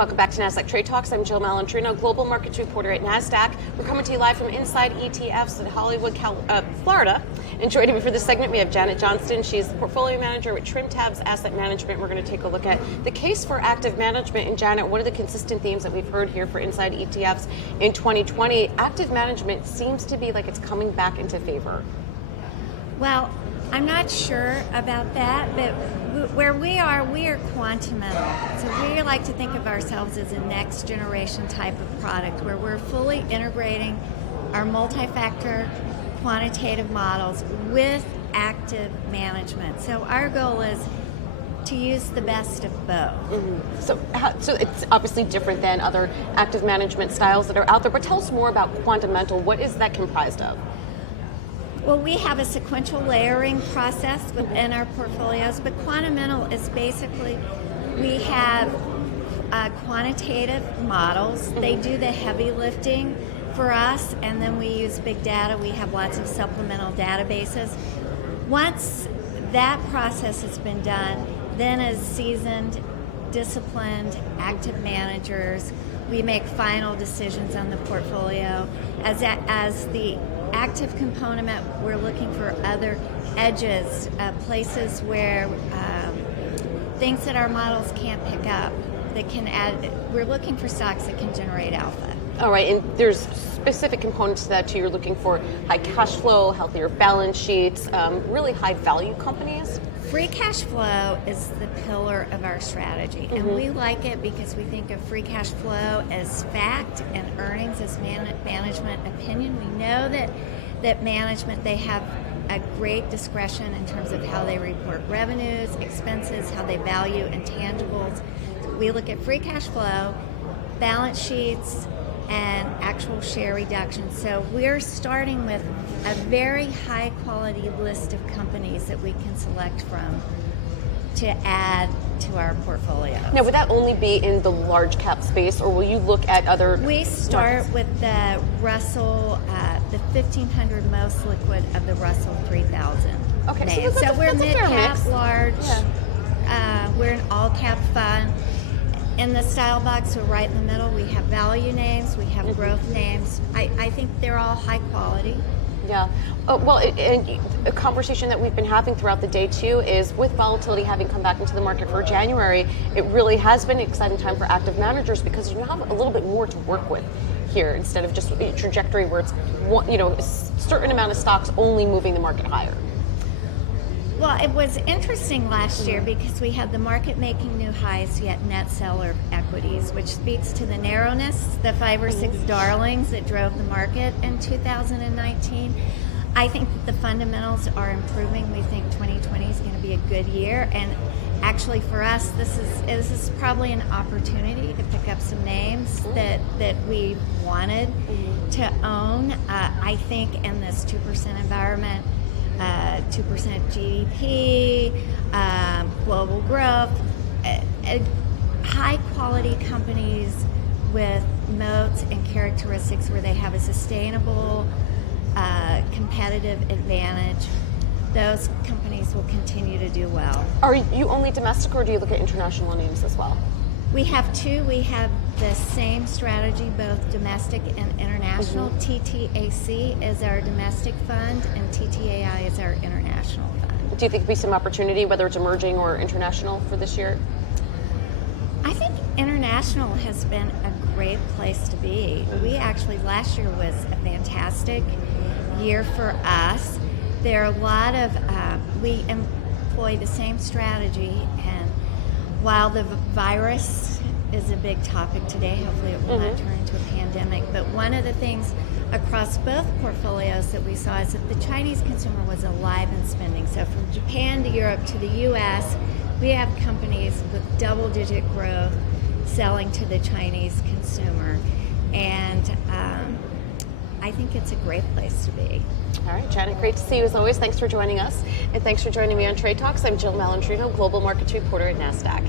Welcome back to Nasdaq Trade Talks. I'm Jill Malandrino, Global Markets Reporter at Nasdaq. We're coming to you live from Inside ETFs in Hollywood, Florida. And joining me for this segment, we have Janet Johnston. She's the Portfolio Manager with TrimTabs Asset Management. We're going to take a look at the case for active management. And Janet, one of the consistent themes that we've heard here for Inside ETFs in 2020, active management seems to be like it's coming back into favor. Well, I'm not sure about that, but where we are quantamental. So we like to think of ourselves as a next generation type of product where we're fully integrating our multi-factor quantitative models with active management. So our goal is to use the best of both. Mm-hmm. So it's obviously different than other active management styles that are out there, but tell us more about quantamental. What is that comprised of? Well, we have a sequential layering process within our portfolios, but quantamental is basically, we have quantitative models. They do the heavy lifting for us, and then we use big data. We have lots of supplemental databases. Once that process has been done, then as seasoned, disciplined, active managers, we make final decisions on the portfolio. As the active component, we're looking for other edges, places where things that our models can't pick up that can add. We're looking for stocks that can generate alpha. All right, and there's specific components to that too. You're looking for high cash flow, healthier balance sheets, really high value companies. Free cash flow is the pillar of our strategy, and we like it because we think of free cash flow as fact and earnings as management opinion. We know that management, they have a great discretion in terms of how they report revenues, expenses, how they value intangibles. So we look at free cash flow, balance sheets, and actual share reduction. So we're starting with a very high quality list of companies that we can select from to add to our portfolio. Now, would that only be in the large cap space, or will you look at other? We start with the Russell, the 1,500 most liquid of the Russell 3000. Okay, names. So we're mid cap, large. Yeah. We're an all cap fund. In the style box, we're right in the middle. We have value names, we have growth names. I think they're all high quality. Yeah. And a conversation that we've been having throughout the day too is with volatility having come back into the market for January, it really has been an exciting time for active managers because you have a little bit more to work with here instead of just a trajectory where it's a certain amount of stocks only moving the market higher. Well, it was interesting last year because we had the market making new highs, yet net seller equities, which speaks to the narrowness, the 5 or 6 darlings that drove the market in 2019. I think that the fundamentals are improving. We think 2020 is going to be a good year, and actually for us, this is probably an opportunity to pick up some names that we wanted to own. I think in this 2% environment, 2% GDP, global growth, high quality companies with moats and characteristics where they have a sustainable competitive advantage. Those companies will continue to do well. Are you only domestic, or do you look at international names as well? We have two. We have the same strategy, both domestic and international. TTAC is our domestic fund, and TTAI is our international fund. Do you think there'll be some opportunity, whether it's emerging or international, for this year? I think international has been a great place to be. We actually, last year was a fantastic year for us. There are a lot of, we employ the same strategy, and while the virus is a big topic today, hopefully it will not turn into a pandemic, but one of the things across both portfolios that we saw is that the Chinese consumer was alive and spending. So from Japan to Europe to the US, we have companies with double-digit growth selling to the Chinese consumer, and I think it's a great place to be. All right, Janet, great to see you as always. Thanks for joining us, and thanks for joining me on Trade Talks. I'm Jill Malandrino, Global Markets Reporter at Nasdaq.